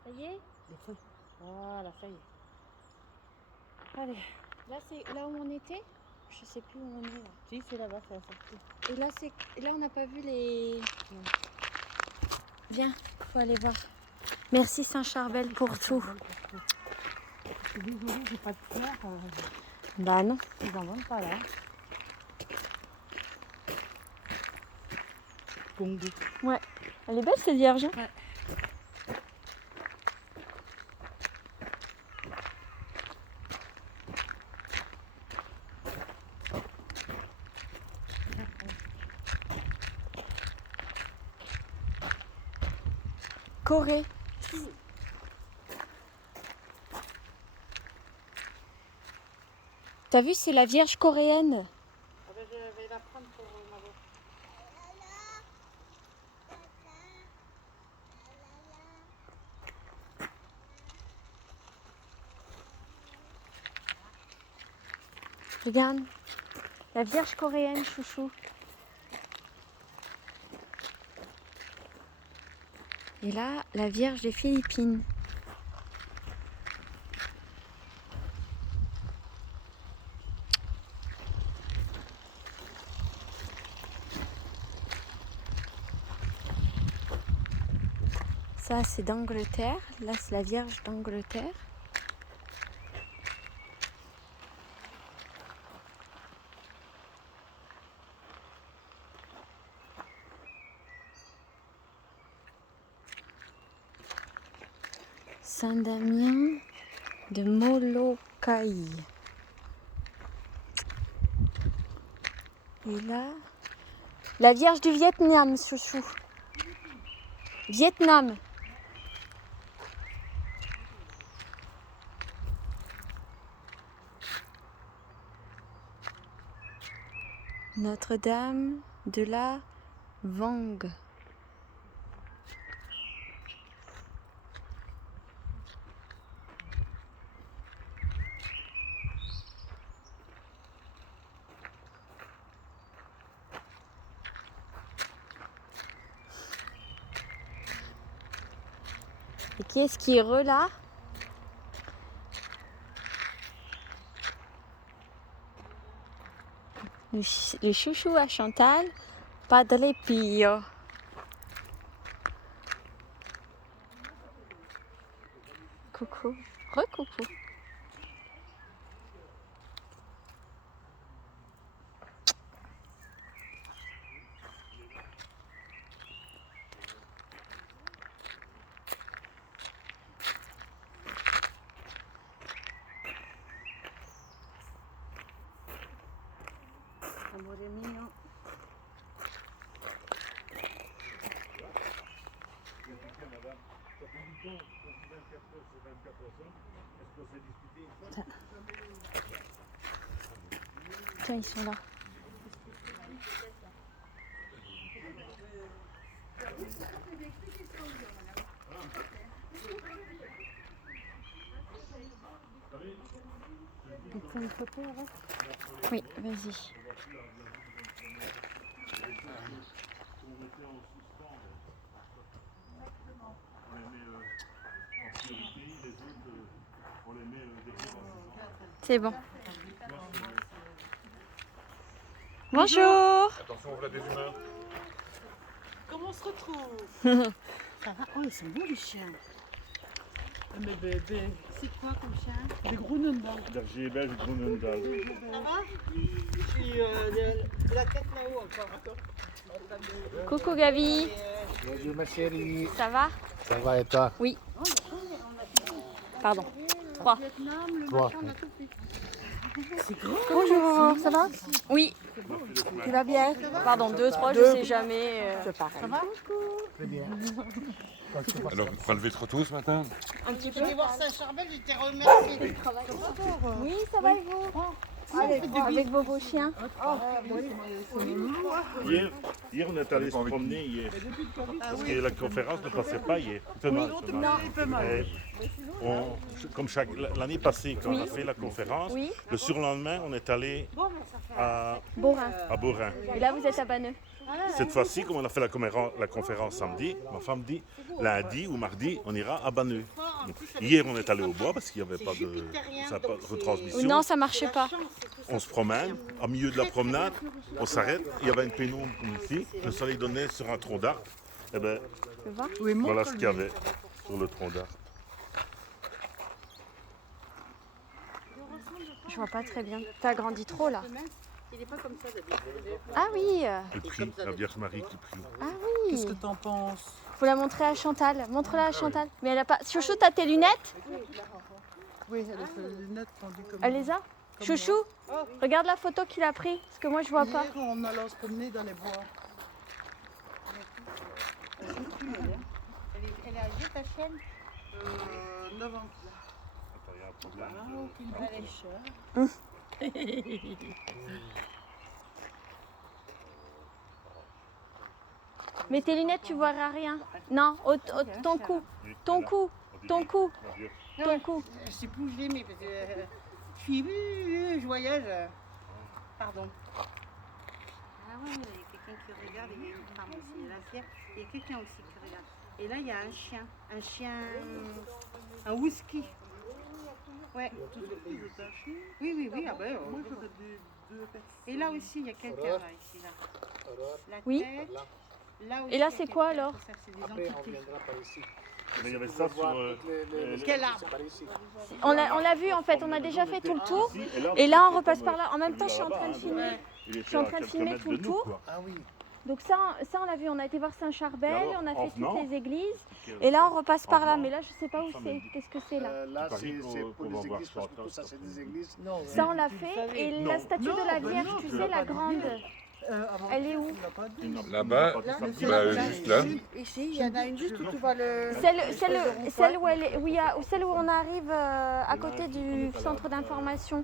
Ça y est? Des feux. Voilà, ça y est. Allez. Là, c'est là où on était? Je sais plus où on est là. Si, c'est là-bas, c'est la sortie. Et là, on n'a pas vu les... Non. Viens, faut aller voir. Merci Saint-Charbel pour tout. Je suis désolée, j'ai pas de fleurs. Bah non. Ils en vendent pas là. Congo. Ouais. Elle est belle cette Vierge. Ouais. Corée. T'as vu, c'est la Vierge coréenne. Ah ben, je vais la prendre pour ma voix. Regarde. La Vierge coréenne, chouchou. Et là, la Vierge des Philippines. Ça, c'est d'Angleterre. Là, c'est la Vierge d'Angleterre. Saint-Damien de Molokai. Et là, la Vierge du Vietnam, chouchou. Vietnam. Notre-Dame de la Vangue. Et qui est-ce qui est là? Le chouchou à Chantal, Padre Pio. Coucou, re-coucou. mettons, quand 24 heures sur 24 personnes, est-ce qu'on s'est discuté une fois? Tiens, ils sont là. Tu prends une photo avec? Oui, vas-y. On mettait en suspens. On les met en priorité, les autres, on les met derrière. C'est bon. Bonjour. Attention, on voit des humains. Comment on se retrouve? Ça va? Oh, ils sont beaux les chiens. Mais bébé, C'est quoi comme chien? des Groenendahl. Berger belge, Groenendahl. Ça va? Puis la tête là-haut encore. Coucou Gabi. Bonjour ma chérie. Ça va? Ça va et toi? Oui. Pardon. 3. Toi? Bonjour, ça va? Oui. Tu vas bien? Pardon, 2, 3, je sais jamais. C'est pareil. Ça va? Très bien. Alors, vous relevez trop tôt ce matin? Un petit peu. Je vais voir Saint-Charbel, je t'ai remercié. Oui, ça va et vous? Avec vos beaux chiens. Hier, on est allé se promener hier. Parce que la conférence ne passait pas hier. Demain. Comme l'année passée, quand on a fait la conférence, Oui. le surlendemain, on est allé à Borin. Borin. Et là, vous êtes à Banneux. Cette fois-ci, comme on a fait la conférence samedi, ma femme dit lundi ou mardi, on ira à Banneux. Donc, hier, on est allé au bois parce qu'il n'y avait pas de retransmission. Non, ça marchait pas. On se promène, au milieu de la promenade, on s'arrête, il y avait une pénombre comme ici, le soleil donnait sur un tronc d'arbre. Et ben, Tu veux voir? voilà ce qu'il y avait sur le tronc d'arbre. Je vois pas très bien. T'as grandi trop là. Il n'est pas comme ça d'habitude. Ah oui. Elle prie, la Vierge Marie qui prie. Ah Qu'est-ce que oui. t'en penses? Faut la montrer à Chantal. Montre-la à Chantal. Mais elle a pas. Chouchou, t'as tes lunettes? Oui, elle a fait les lunettes tendues comme Elle les a? Chouchou, regarde la photo qu'il a pris. Parce que moi, je vois pas. hier, on allait se promener dans les bois. Elle est âgée ta chienne? 9 ans. Attends, il y a un problème. Mais tes lunettes, tu verras rien. Non, ton cou. Ton cou. Ton cou. Ton cou. Je sais plus où je l'ai mis parce que je suis je voyage. Pardon. Ah ouais, il y a quelqu'un qui regarde et il y a une femme aussi. La fière, il y a quelqu'un aussi qui regarde. Et là, il y a un chien, un whisky. Ouais. Oui, ah ben. Moi, j'aurais deux personnes. Et là aussi, il y a quelqu'un là, ici, là. La Oui. tête, là aussi, Et là, il y a c'est quoi, quelqu'un. alors? Ça, c'est des Après, on entités. viendra par ici. Mais il y avait ça sur... Quel arbre? C'est par ici. On l'a vu en fait. On a déjà fait tout le tour. ici, Et là, on c'était repasse comme, par là. En même temps, je suis en là-bas, train de hein, filmer. il était suis en à train de quelques filmer mètres tout le de nous, tour. quoi. Ah oui. Donc ça, on l'a vu. On a été voir Saint-Charbel. Et alors, On a en fait toutes venant, les églises. Qu'est-ce Et là, on repasse par là. venant, Mais là, je sais pas où ça c'est. me dit. Qu'est-ce que c'est là? Là, Tu paries c'est pour pour les voir églises, parce que Chantal, tout ça, c'est des églises. Non, Ça, on l'a fait. Et Non. la statue de la Non, Vierge, non, tu tu sais, l'as la pas dit. grande. Elle est où? Tu l'as pas dit. Là-bas, juste là. Ici, il y en a une juste où tu vois le. Celle où elle est, où il y a- celle où on arrive à côté du centre d'information.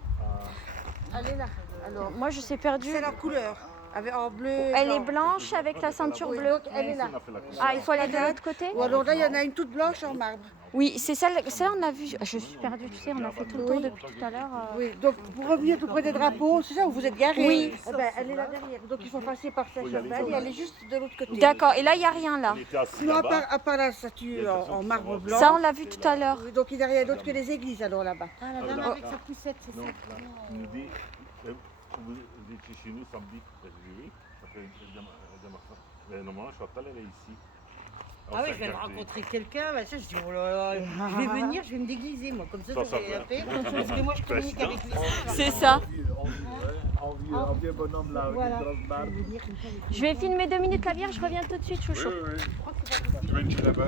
Elle est là. Alors, moi, je suis perdue. C'est la couleur. En bleu. Elle est blanche avec la ceinture bleue. Elle est là. Ah, il faut aller de l'autre côté? Ou alors là, il y en a une toute blanche en marbre. Oui, c'est celle on a vu. Je suis perdue, tu sais, on a fait tout le tour depuis tout à l'heure. Oui, donc pour revenir tout près des drapeaux, c'est ça où vous êtes garés? Oui. Eh ben, elle est là derrière. Donc il faut passer par Saint-Charbel et elle est juste de l'autre côté. D'accord, et là, il n'y a rien là. Il était assis Sinon, là-bas. à part la statue en marbre blanc. Ça, on l'a vu tout à l'heure. Oui, donc il n'y a rien d'autre que les églises alors là-bas. Ah, la dame avec sa poussette, c'est Non, il nous dit, vous étiez chez nous samedi. Ben, je dis oui. Après, elle dit à ma femme, mais normalement, Chantal, elle est ici. Ah oui, je viens de rencontrer quelqu'un, bah ça, je dis, oh là là, je vais venir, je vais me déguiser moi, comme ça, Ça, ça ça fait va. la paix, parce que moi je communique avec lui. C'est ça. Un vieux bonhomme là, avec Voilà. une grosse barbe. Je vais filmer 2 minutes la Vierge, je reviens tout de suite, chouchou. Oui. Tu veux une chez là-bas?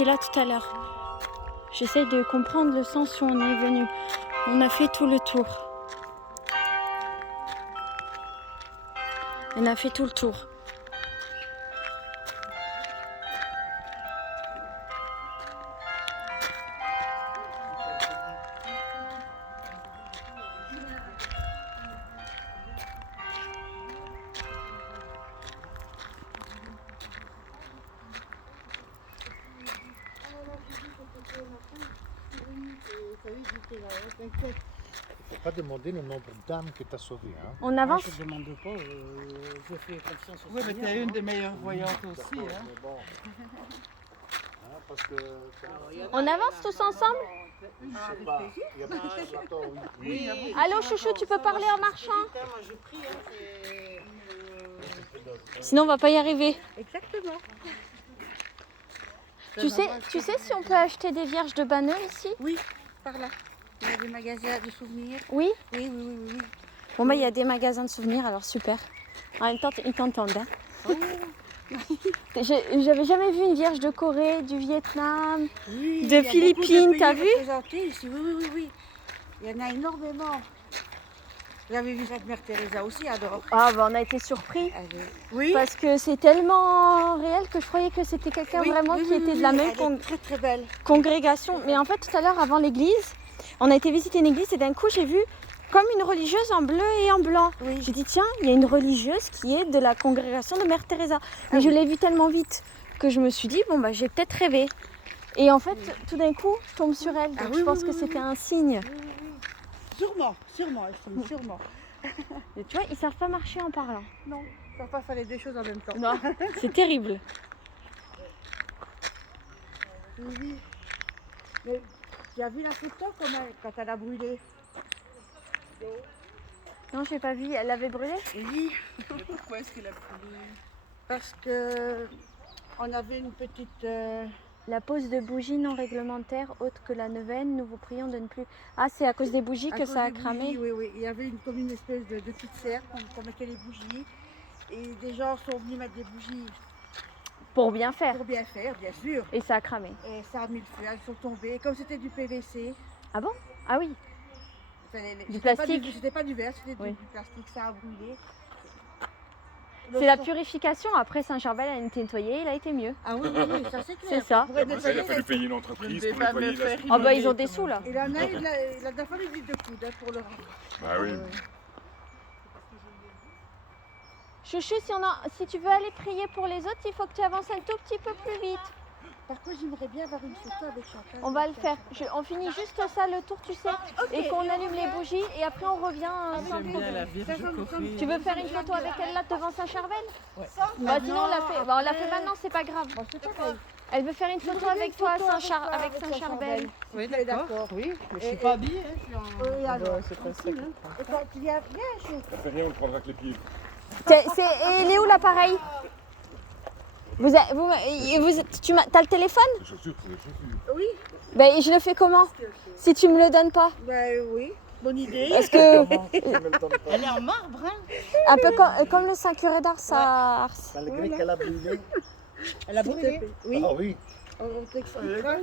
était là tout à l'heure. J'essaye de comprendre le sens où on est venu. On a fait tout le tour. On a fait tout le tour. Il ne faut pas demander le nombre d'âmes que tu as sauvées. Hein. On avance. Je ne demande pas, je fais confiance au Oui, mais Seigneur. t'es une des meilleures voyantes aussi. D'accord, Hein. mais bon. Hein, parce que, On avance tous ensemble? je sais pas, il y a beaucoup de plateaux, oui. Oui. Allô chouchou, tu peux parler en marchant? Moi je prie, hein, Sinon on va pas y arriver. Exactement. Tu sais si on peut acheter des vierges de Banneux ici? Oui, par là. Il y a des magasins de souvenirs. Oui? Oui, oui, oui, oui. oui. Bon bah il y a des magasins de souvenirs, alors super. En même temps, ils t'entendent. Hein. Oh. J'avais jamais vu une vierge de Corée, du Vietnam. Oui, De il y a beaucoup Philippines, pays t'as vu? représentés ici. Oui, oui, oui, oui. Il y en a énormément. J'avais vu cette Mère Teresa aussi, adore. Ah bah on a été surpris. Oui. Parce que c'est tellement réel que je croyais que c'était quelqu'un Oui, vraiment oui, qui oui, était oui, de la oui, même elle est très très belle. congrégation. Mais en fait tout à l'heure avant l'église, on a été visiter une église et d'un coup j'ai vu comme une religieuse en bleu et en blanc. Oui. J'ai dit tiens, il y a une religieuse qui est de la congrégation de Mère Teresa. Mais je l'ai vue tellement vite que je me suis dit bon bah j'ai peut-être rêvé. Et en fait tout d'un coup je tombe sur elle. Donc Ah oui, je pense oui, que oui, c'était oui. un signe. Sûrement, sûrement, Estelle, sûrement. Et tu vois, ils savent pas marcher en parlant. Non, il ne faut pas faire les deux choses en même temps. Non, c'est terrible. Oui, oui. Mais tu as vu la photo quand elle a brûlé? Non, je l'ai pas vu. Elle avait brûlé? Oui, Mais pourquoi est-ce qu'il a brûlé? parce que on avait une petite... La pose de bougies non réglementaires autres que la neuvaine, nous vous prions de ne plus... Ah, c'est à cause des bougies à que cause ça a des cramé? bougies, oui, oui. Il y avait comme une espèce de petite serre qu'on mettait les bougies. Et des gens sont venus mettre des bougies Pour bien faire. pour bien faire, bien sûr. Et ça a cramé. Et ça a mis le feu, elles sont tombées. Et comme c'était du PVC, Ah bon? Ah oui. enfin, Du c'était pas plastique. C'était pas du verre, c'était Oui. du plastique, ça a brûlé. C'est la purification. Après Saint-Charbel a été nettoyé, il a été mieux. Ah oui, oui, oui, ça c'est clair. C'est ça. Pour être Après ça, il a nettoyé, fallu payer une Je ne entreprise vais pour pas me nettoyer la faire Ah bah ils ont inonder, des quand sous là. il en a, il a fallu l'huile de coude hein, pour le rendre. Bah oui. Chouchou, si tu veux aller prier pour les autres, il faut que tu avances un tout petit peu plus vite. Par contre, j'aimerais bien avoir une photo avec Chantal. On va le faire. On finit juste ça le tour, tu sais, et qu'on allume les bougies et après on revient sans J'aime bien problème. la Vierge Corée. Tu veux faire une photo avec elle là devant Saint-Charbel? Ouais. Bah sinon on l'a fait. Bah, on l'a fait maintenant, c'est pas grave. Bon, c'est pas grave. Elle veut faire une photo avec toi à avec Saint-Charbel. Oui, Oui, d'accord. Oui, mais je Et- suis pas habillée. Hein, je suis en... Oui, alors, Ouais, c'est pas ça. et quand il y a rien, Ça fait rien, on le prendra avec les pieds. Et il est où l'appareil? T'as le téléphone? Les chaussures, c'est les chaussures. oui, Ben je le fais comment? Si tu me le donnes pas? ben oui, bonne idée. Est-ce que Elle est en marbre, hein? un peu comme le Saint-Curé d'Ars à Ars. Malgré qu'elle a brûlé. Elle a brûlé. Oui, Ah oui. on t'expliquera.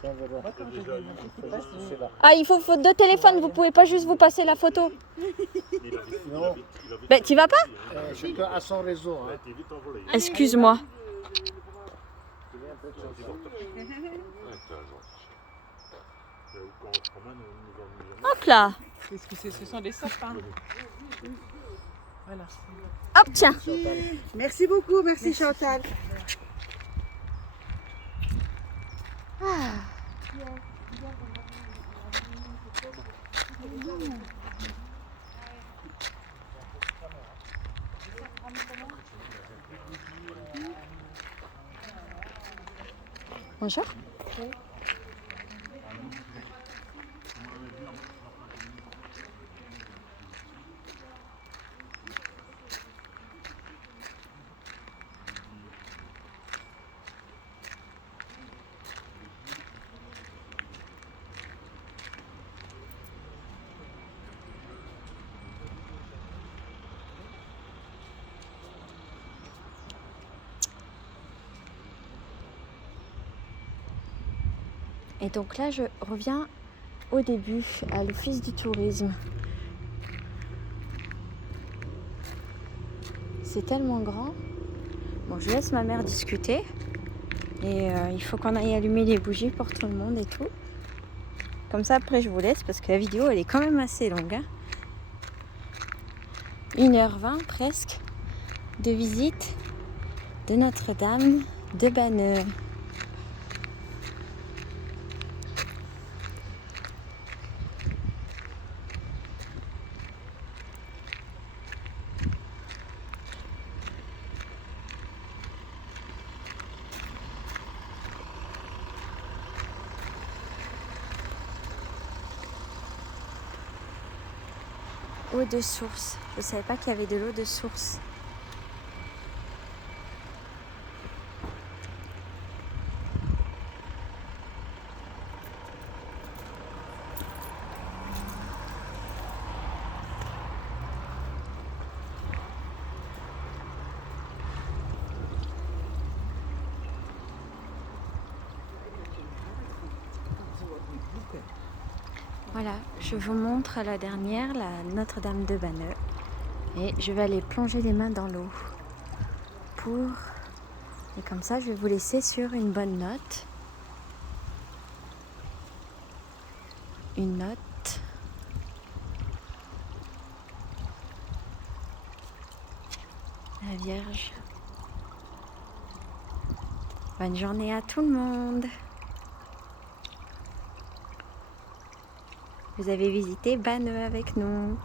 Tiens, voilà. C'est là. Ah il faut deux téléphones, vous pouvez pas juste vous passer la photo. Sinon, Ben tu vas pas? chacun a son réseau. Hein. Excuse-moi. Hop là. Qu'est-ce que c'est? Ce sont des sapins. Voilà. Hop tiens. Merci beaucoup, merci Chantal. Bonjour. Et donc là, je reviens au début, à l'office du tourisme. C'est tellement grand. Bon, je laisse ma mère discuter. Et il faut qu'on aille allumer les bougies pour tout le monde et tout. Comme ça, après, je vous laisse parce que la vidéo, elle est quand même assez longue. Hein. 1h20 presque de visite de Notre-Dame de Banneux. Eau de source. Je ne savais pas qu'il y avait de l'eau de source. Voilà, je vous montre la dernière, la Notre-Dame de Banneux. Et je vais aller plonger les mains dans l'eau. Et comme ça, je vais vous laisser sur une bonne note. Une note. La Vierge. Bonne journée à tout le monde. Vous avez visité Banneux avec nous.